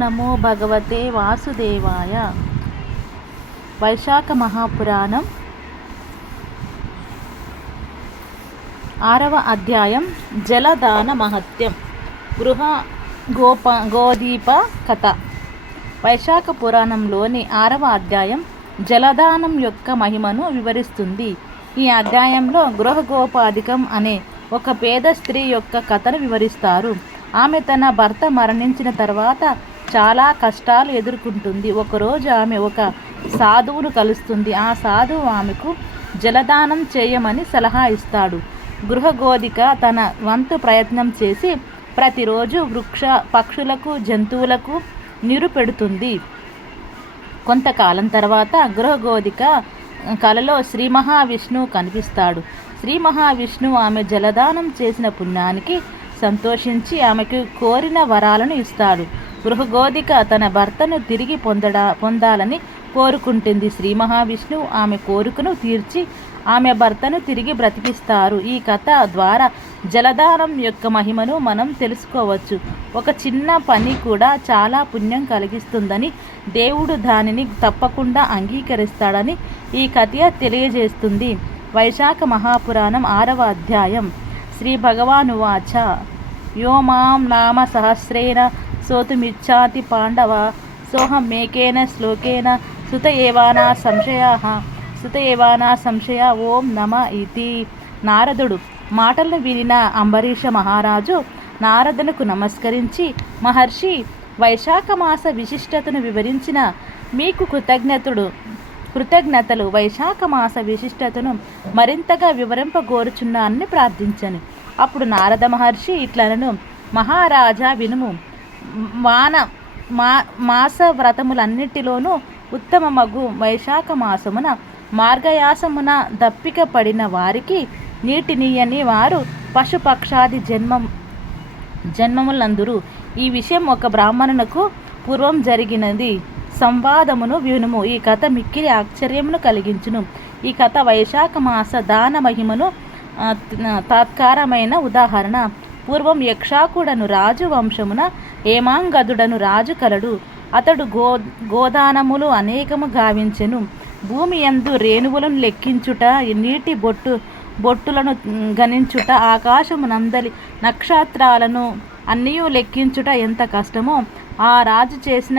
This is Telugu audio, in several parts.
నమో భగవతే వాసుదేవాయ. వైశాఖ మహాపురాణం 6వ అధ్యాయం జలదాన మహత్యం. గృహ గోదీప కథ. వైశాఖ పురాణంలోని 6వ అధ్యాయం జలదానం యొక్క మహిమను వివరిస్తుంది. ఈ అధ్యాయంలో గృహగోపాధికం అనే ఒక పేద స్త్రీ యొక్క కథను వివరిస్తారు. ఆమె తన భర్త మరణించిన తర్వాత చాలా కష్టాలు ఎదుర్కొంటుంది. ఒకరోజు ఆమె ఒక సాధువును కలుస్తుంది. ఆ సాధువు ఆమెకు జలదానం చేయమని సలహా ఇస్తాడు. గృహగోధిక తన వంతు ప్రయత్నం చేసి ప్రతిరోజు పక్షులకు జంతువులకు నీరు పెడుతుంది. కొంతకాలం తర్వాత గృహగోధిక కలలో శ్రీ మహావిష్ణువు కనిపిస్తాడు. శ్రీ మహావిష్ణువు ఆమె జలదానం చేసిన పుణ్యానికి సంతోషించి ఆమెకు కోరిన వరాలను ఇస్తాడు. గృహగోధిక తన భర్తను తిరిగి పొందాలని కోరుకుంటుంది. శ్రీ మహావిష్ణువు ఆమె కోరికను తీర్చి ఆమె భర్తను తిరిగి బ్రతికిస్తారు. ఈ కథ ద్వారా జలదానం యొక్క మహిమను మనం తెలుసుకోవచ్చు. ఒక చిన్న పని కూడా చాలా పుణ్యం కలిగిస్తుందని, దేవుడు దానిని తప్పకుండా అంగీకరిస్తాడని ఈ కథ తెలియజేస్తుంది. వైశాఖ మహాపురాణం 6వ అధ్యాయం. శ్రీ భగవానువాచ యో మాం నామ సహస్రేణ సోతుమిచ్చాతి పాండవ సోహమేకేన శ్లోకేన సుత ఏవానా సంశయ ఓం నమ ఇతి. నారదుడు మాటలను వినిన అంబరీష మహారాజు నారదునికి నమస్కరించి, మహర్షి, వైశాఖ మాస విశిష్టతను వివరించిన మీకు కృతజ్ఞతలు. వైశాఖ మాస విశిష్టతను మరింతగా వివరింపగోరుచున్నానని ప్రార్థించాను. అప్పుడు నారద మహర్షి ఇట్లనను, మహారాజా వినుము. మాస వ్రతములన్నిటిలోనూ ఉత్తమమగు వైశాఖ మాసమున మార్గయాసమున దప్పిక పడిన వారికి నీటినీయని వారు పశుపక్షాది జన్మములందురు. ఈ విషయం ఒక బ్రాహ్మణునకు పూర్వం జరిగినది. సంవాదమును వినుము. ఈ కథ మిక్కిలి ఆశ్చర్యమును కలిగించును. ఈ కథ వైశాఖ మాస దాన మహిమను తాత్కారమైన ఉదాహరణ. పూర్వం యక్షాకుడను రాజు వంశమున హేమాంగదుడను రాజు కలడు. అతడు గోదానములు అనేకము గావించెను. భూమి యందు రేణువులను లెక్కించుట, నీటి బొట్టులను గణించుట, ఆకాశమునందలి నక్షత్రాలను అన్నయూ లెక్కించుట ఎంత కష్టమో ఆ రాజు చేసిన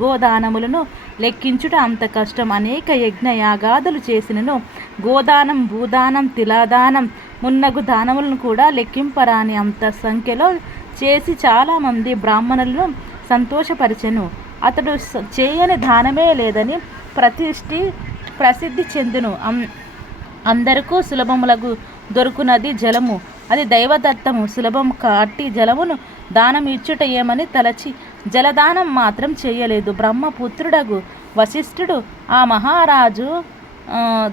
గోదానములను లెక్కించుట అంత కష్టం. అనేక యజ్ఞ యాగాదులు చేసినను గోదానం, భూదానం, తిలాదానం మున్నగు దానములను కూడా లెక్కింపరాని అంత సంఖ్యలో చేసి చాలామంది బ్రాహ్మణులను సంతోషపరిచెను. అతడు చేయని దానమే లేదని ప్రసిద్ధి చెందును. అందరికీ సులభములకు దొరుకునది జలము, అది దైవదత్తము. సులభం కాట్టి జలమును దానం ఇచ్చుట ఏమని తలచి జలదానం మాత్రం చేయలేదు. బ్రహ్మపుత్రుడగు వశిష్ఠుడు ఆ మహారాజు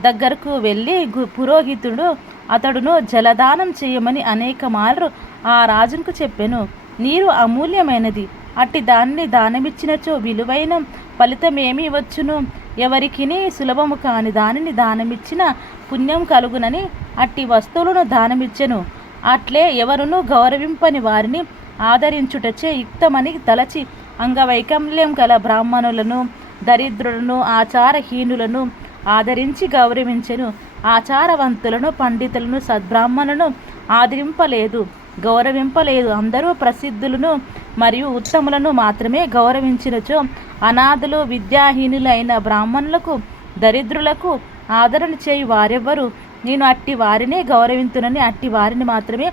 దగ్గరకు వెళ్ళి, పురోహితుడు అతడును జలదానం చేయమని అనేక మార్లు ఆ రాజుకు చెప్పెను. నీరు అమూల్యమైనది. అట్టి దానిని దానమిచ్చినచో విలువైన ఫలితమేమి వచ్చును? ఎవరికిని సులభము కాని దానిని దానమిచ్చిన పుణ్యం కలుగునని అట్టి వస్తువులను దానమిచ్చెను. అట్లే ఎవరునూ గౌరవింపని వారిని ఆదరించుటచే యుక్తమని తలచి అంగవైకల్యం గల బ్రాహ్మణులను, దరిద్రులను, ఆచారహీనులను ఆదరించి గౌరవించెను. ఆచారవంతులను, పండితులను, సద్బ్రాహ్మణులను గౌరవింపలేదు. అందరూ ప్రసిద్ధులను మరియు ఉత్తములను మాత్రమే గౌరవించినచో అనాథులు, విద్యాహీనులైన బ్రాహ్మణులకు, దరిద్రులకు ఆదరణ చేయు వారెవ్వరు? నేను అట్టి వారినే గౌరవింతునని అట్టి వారిని మాత్రమే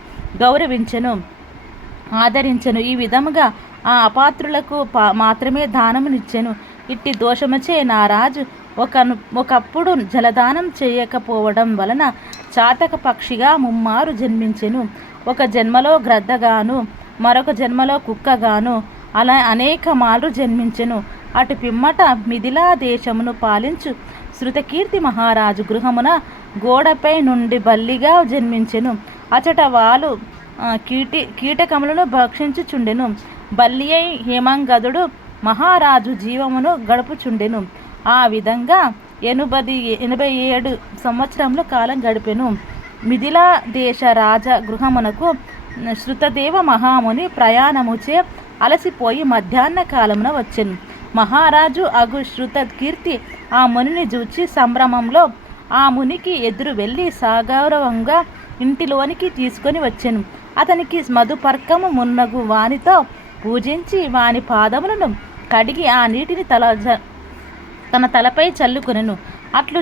ఆదరించెను. ఈ విధముగా ఆ అపాత్రులకు మాత్రమే దానమునిచ్చెను. ఇట్టి దోషముచే నా రాజు ఒకప్పుడు జలదానం చేయకపోవడం వలన చాతక పక్షిగా ముమ్మారు జన్మించెను. ఒక జన్మలో గ్రద్దగాను, మరొక జన్మలో కుక్కగాను, అలా అనేక మార్లు జన్మించెను. అటు పిమ్మట మిథిలా దేశమును పాలించు శృతకీర్తి మహారాజు గృహమున గోడపై నుండి బల్లిగా జన్మించెను. అచట వాలు కీటకములను భక్షించుచుండెను. బల్లి అయి హేమంగదుడు మహారాజు జీవమును గడుపుచుండెను. ఆ విధంగా 87 సంవత్సరముల కాలం గడిపెను. మిథిలా దేశ రాజ గృహమునకు శృతదేవ మహాముని ప్రయాణముచే అలసిపోయి మధ్యాహ్న కాలమున వచ్చెను. మహారాజు అగు శృతకీర్తి ఆ మునిని చూచి సంభ్రమంలో ఆ మునికి ఎదురు వెళ్ళి సగౌరవంగా ఇంటిలోనికి తీసుకొని వచ్చెను. అతనికి మధుపర్కము మున్నగు వానితో పూజించి వాని పాదములను కడిగి ఆ నీటిని తన తలపై చల్లుకొనెను. అట్లు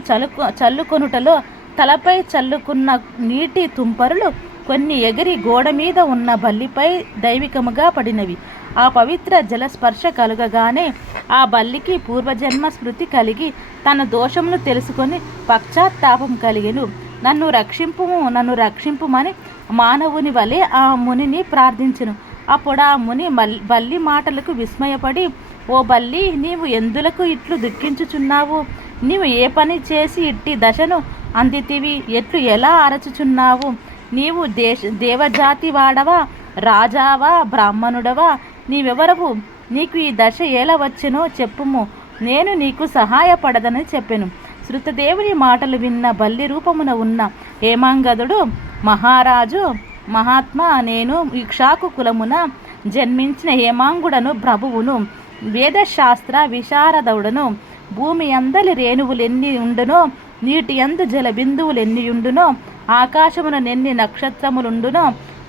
చల్లుకొనుటలో తలపై చల్లుకున్న నీటి తుంపరులు కొన్ని ఎగిరి గోడ మీద ఉన్న బల్లిపై దైవికముగా పడినవి. ఆ పవిత్ర జలస్పర్శ కలుగగానే ఆ బల్లికి పూర్వజన్మ స్మృతి కలిగి తన దోషమును తెలుసుకొని పశ్చాత్తాపం కలిగెను. నన్ను రక్షింపుమని మానవుని వలె ఆ మునిని ప్రార్థించెను. అప్పుడు ఆ ముని బల్లి మాటలకు విస్మయపడి, ఓ బల్లి, నీవు ఎందులకు ఇట్లు దుఃఖించుచున్నావు? నీవు ఏ పని చేసి ఇట్టి దశను అందితివి? ఎలా అరచుచున్నావు? నీవు దేవజాతి వాడవా? రాజావా? బ్రాహ్మణుడవా? నీవెవరవు? నీకు ఈ దశ ఎలా వచ్చెనో చెప్పుము, నేను నీకు సహాయపడదని చెప్పెను. శృతదేవుని మాటలు విన్న బల్లి రూపమున ఉన్న హేమాంగదుడు, మహారాజు మహాత్మా, నేను ఇక్షాకు కులమున జన్మించిన హేమాంగుడను, ప్రభువును, వేదశాస్త్ర విశారదవుడను. భూమి అందలి రేణువులెన్ని ఉండునో, నీటి అందు జల బిందువులెన్నియుండునో, ఆకాశమున నెన్ని నక్షత్రములుండునో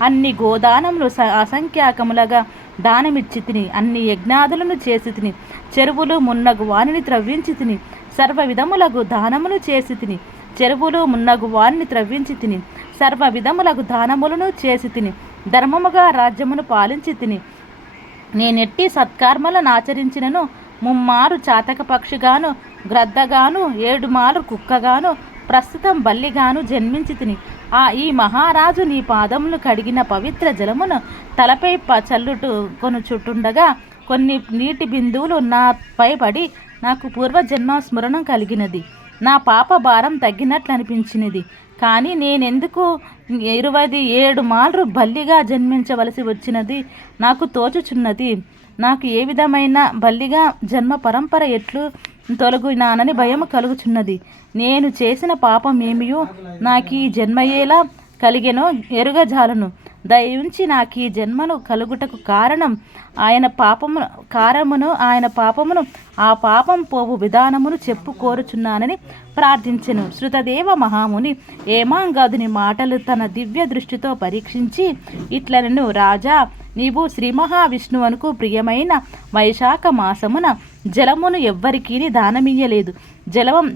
అన్ని గోదానములు అసంఖ్యాకములుగా దానమిచ్చి తిని, అన్ని యజ్ఞాదులను చేసి తిని, చెరువులు మున్నగు వానిని త్రవ్వించి తిని, సర్వ విధములగు దానములు చేసి తిని, చెరువులు మున్నగు వానిని త్రవ్వించి తిని, సర్వ విధములగు దానములను చేసి తిని, ధర్మముగా రాజ్యమును పాలించి తిని, నేనెట్టి సత్కర్మలను ఆచరించినను ముమ్మారు చాతక పక్షిగాను, గ్రద్దగాను, 7 మారు కుక్కగాను, ప్రస్తుతం బల్లిగాను జన్మించి తిని, ఈ మహారాజు నీ పాదములు కడిగిన పవిత్ర జలమును తలపై కొనుచుండగా కొన్ని నీటి బిందువులు నాపై పడి నాకు పూర్వజన్మ స్మరణం కలిగినది. నా పాప భారం తగ్గినట్లు అనిపించినది. కానీ నేనెందుకు 27 మార్లు బల్లిగా జన్మించవలసి వచ్చినది నాకు తోచుచున్నది. నాకు ఏ విధమైన బల్లిగా జన్మ పరంపర ఎట్లు తొలగినానని భయము కలుగుచున్నది. నేను చేసిన పాపమేమియో నాకీ జన్మయేలా కలిగెనో ఎరుగజాలను. దయించి నాకీ జన్మను కలుగుటకు ఆయన పాపమును ఆ పాపం పోవు విధానమును కోరుచున్నానని ప్రార్థించెను. శృతదేవ మహాముని హేమాంగదుని మాటలు తన దివ్య దృష్టితో పరీక్షించి ఇట్లనెను, రాజా, నీవు శ్రీ మహావిష్ణువునకు ప్రియమైన వైశాఖ మాసమున జలమును ఎవ్వరికీ దానమియ్యలేదు.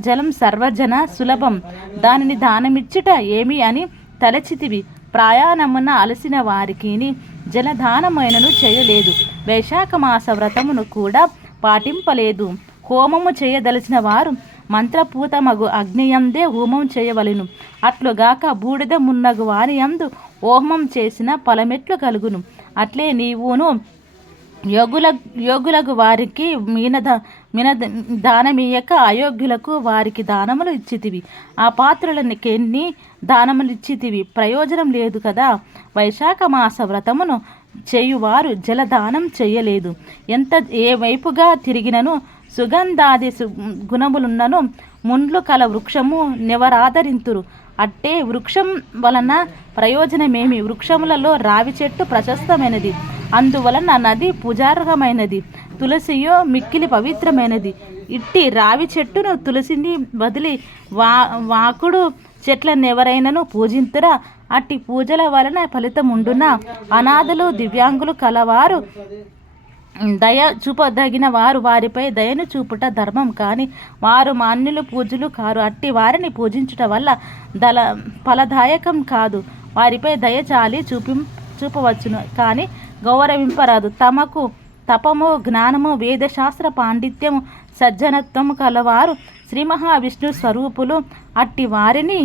జలం సర్వజన సులభం, దానిని దానమిచ్చుట ఏమి అని తలచితివి. ప్రయాణమున అలసిన వారికి జలదానమైనను చేయలేదు. వైశాఖ మాస వ్రతమును కూడా పాటింపలేదు. హోమము చేయదలిచిన వారు మంత్రపూతమగు అగ్నియందే హోమం చేయవలెను. అట్లుగాక బూడిద మున్నగు వారి యందు హోమం చేసిన ఫలమెట్లు కలుగును. అట్లే నీవును యోగులకు వారికి దానమియ్యక అయోగ్యులకు వారికి దానములు ఇచ్చితివి. ఆ పాత్రలకెన్ని దానములు ఇచ్చితివి, ప్రయోజనం లేదు కదా. వైశాఖ మాస వ్రతమును చేయువారు జలదానం చెయ్యలేదు. ఏ వైపుగా తిరిగినను సుగంధాది గుణములున్నను ముండ్లు కల వృక్షము నెవరాదరింతురు. అట్టే వృక్షం వలన ప్రయోజనమేమి? వృక్షములలో రావి చెట్టు ప్రశస్తమైనది, అందువలన నది పూజార్హమైనది. తులసియో మిక్కిలి పవిత్రమైనది. ఇట్టి రావి చెట్టును తులసిని వదిలి వాకుడు చెట్లనెవరైనను పూజింతురా? అట్టి పూజల వలన ఫలితముండున. అనాథలు దివ్యాంగులు కలవారు దయ చూపదగిన వారు వారిపై దయను చూపుట ధర్మం. కానీ వారు మాన్యులు పూజలు కారు. అట్టి వారిని పూజించుట వల్ల ఫలదాయకం కాదు. వారిపై దయ చాలి చూపవచ్చును, కానీ గౌరవింపరాదు. తమకు తపము, జ్ఞానము, వేదశాస్త్ర పాండిత్యము, సజ్జనత్వము కలవారు శ్రీ మహావిష్ణు స్వరూపులు. అట్టి వారిని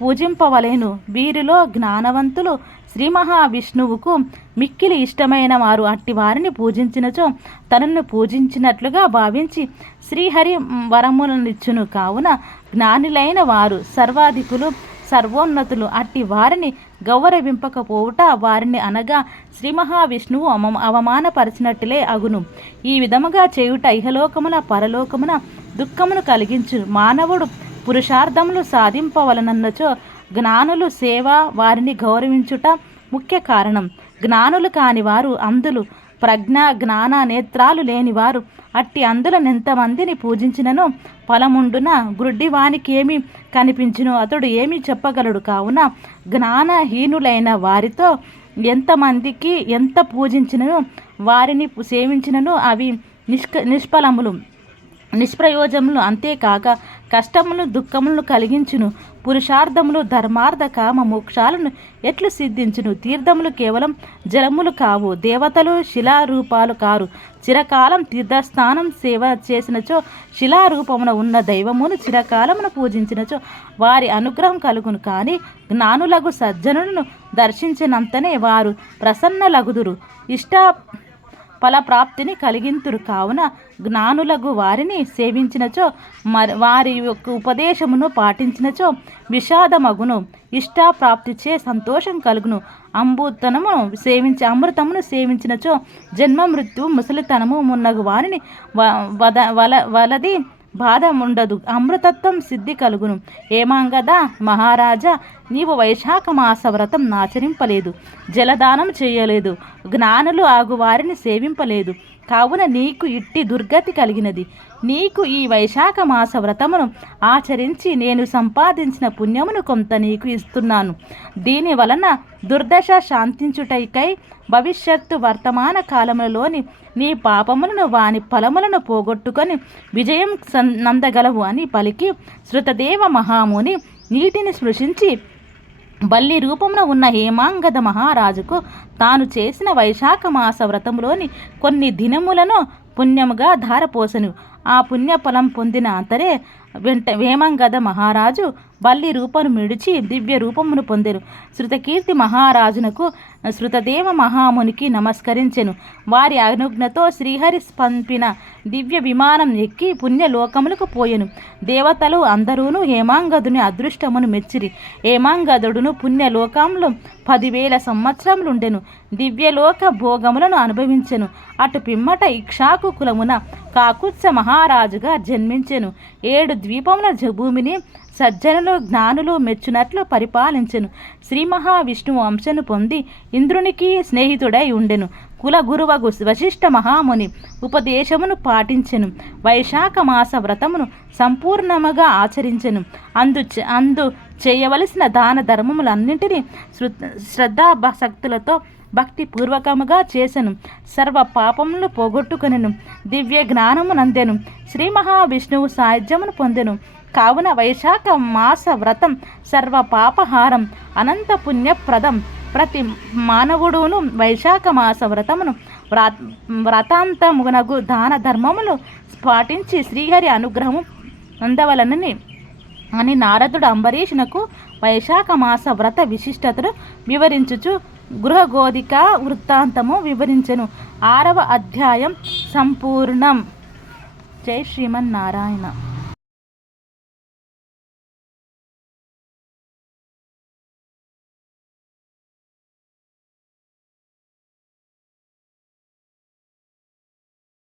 పూజింపవలెను. వీరిలో జ్ఞానవంతులు శ్రీ మహావిష్ణువుకు మిక్కిలి ఇష్టమైన వారు. అట్టి వారిని పూజించినచో తనను పూజించినట్లుగా భావించి శ్రీహరి వరములనిచ్చును. కావున జ్ఞానులైన వారు సర్వాధికులు, సర్వోన్నతులు. అట్టి వారిని గౌరవింపకపోవుట వారిని అనగా శ్రీ మహావిష్ణువు అవమానపరిచినట్లే అగును. ఈ విధముగా చేయుట ఇహలోకమున పరలోకమున దుఃఖమును కలిగించు. మానవుడు పురుషార్థములు సాధింపవలనన్నచో జ్ఞానులు సేవ, వారిని గౌరవించుట ముఖ్య కారణం. జ్ఞానులు కాని వారు అంధులు, ప్రజ్ఞ జ్ఞాన నేత్రాలు లేనివారు. అట్టి అందులనెంతమందిని పూజించినను ఫలముండున గ్రుడ్డివానికి ఏమి కనిపించును, అతడు ఏమి చెప్పగలడు. కావున జ్ఞానహీనులైన వారితో ఎంతమందికి ఎంత పూజించినను వారిని సేవించినను అవి నిష్ఫలములు, నిష్ప్రయోజములు. అంతేకాక కష్టములు దుఃఖములను కలిగించును. పురుషార్థములు ధర్మార్థ కామ మోక్షాలను ఎట్లు సిద్ధించును. తీర్థములు కేవలం జలములు కావు, దేవతలు శిలారూపాలు కారు. చిరకాలం తీర్థస్నానం సేవ చేసినచో శిలారూపమున ఉన్న దైవమును చిరకాలమును పూజించినచో వారి అనుగ్రహం కలుగును. కానీ జ్ఞానులగు సజ్జనులను దర్శించినంతనే వారు ప్రసన్నలగుదురు, ఇష్ట ఫలప్రాప్తిని కలిగింతురు. కావున జ్ఞానులగు వారిని సేవించినచో వారి యొక్క ఉపదేశమును పాటించినచో విషాదమగును, ఇష్టాప్రాప్తిచే సంతోషం కలుగును. అమృతమును సేవించినచో జన్మ మృత్యు ముసలితనము మున్నగు వారిని వలది బాధ ఉండదు, అమృతత్వం సిద్ధి కలుగును. ఏమాంగదా మహారాజా, నీవు వైశాఖ మాస వ్రతం ఆచరింపలేదు, జలదానం చేయలేదు, జ్ఞానులు ఆగు వారిని సేవింపలేదు. కావున నీకు ఇట్టి దుర్గతి కలిగినది. నీకు ఈ వైశాఖ మాస వ్రతమును ఆచరించి నేను సంపాదించిన పుణ్యమును కొంత నీకు ఇస్తున్నాను. దీని వలన దుర్దశ శాంతించుటకై భవిష్యత్తు వర్తమాన కాలములలోని నీ పాపములను వాని ఫలములను పోగొట్టుకొని విజయం నందగలవు అని పలికి శృతదేవ మహాముని నీటిని స్పృశించి బల్లి రూపమున ఉన్న హేమాంగద మహారాజుకు తాను చేసిన వైశాఖ మాస వ్రతములోని కొన్ని దినములను పుణ్యముగా ధారపోసెను. ఆ పుణ్యఫలం పొందిన అంతరే హేమంగద మహారాజు బల్లి రూపను మిడిచి దివ్య రూపమును పొందెను. శృతకీర్తి మహారాజునకు శృతదేవ మహామునికి నమస్కరించెను. వారి అనుజ్ఞతో శ్రీహరి పంపిన దివ్య విమానం ఎక్కి పుణ్యలోకములకు పోయెను. దేవతలు అందరూను హేమాంగదుని అదృష్టమును మెచ్చిరి. హేమాంగదుడును పుణ్యలోకంలో 10,000 సంవత్సరములుండెను. దివ్యలోక భోగములను అనుభవించెను. అటు పిమ్మట ఇక్షాకు కులమున కాకుత్స మహారాజుగా జన్మించెను. 7 ద్వీపముల భూమిని సజ్జనులు జ్ఞానులు మెచ్చునట్లు పరిపాలించెను. శ్రీ మహావిష్ణువు అంశను పొంది ఇంద్రునికి స్నేహితుడై ఉండెను. కుల గురువగు వశిష్ఠ మహాముని ఉపదేశమును పాటించెను. వైశాఖ మాస వ్రతమును సంపూర్ణముగా ఆచరించెను. అందు చేయవలసిన దాన ధర్మములన్నింటినీ శ్రద్ధాభక్తులతో భక్తిపూర్వకముగా చేసెను. సర్వ పాపములను పోగొట్టుకొనెను. దివ్య జ్ఞానము నందెను. శ్రీ మహావిష్ణువు సాయుధ్యమును పొందెను. కావున వైశాఖ మాస వ్రతం సర్వ పాపహారం, అనంత పుణ్యప్రదం. ప్రతి మానవుడును వైశాఖ మాస వ్రతమును వ్రతాంతమునగు దాన ధర్మములు పాటించి శ్రీహరి అనుగ్రహము అందవలనని అని నారదుడు అంబరీషునకు వైశాఖ మాస వ్రత విశిష్టతను వివరించుచు గృహగోధిక వృత్తాంతము వివరించెను. 6వ అధ్యాయం సంపూర్ణం. జై శ్రీమన్నారాయణ.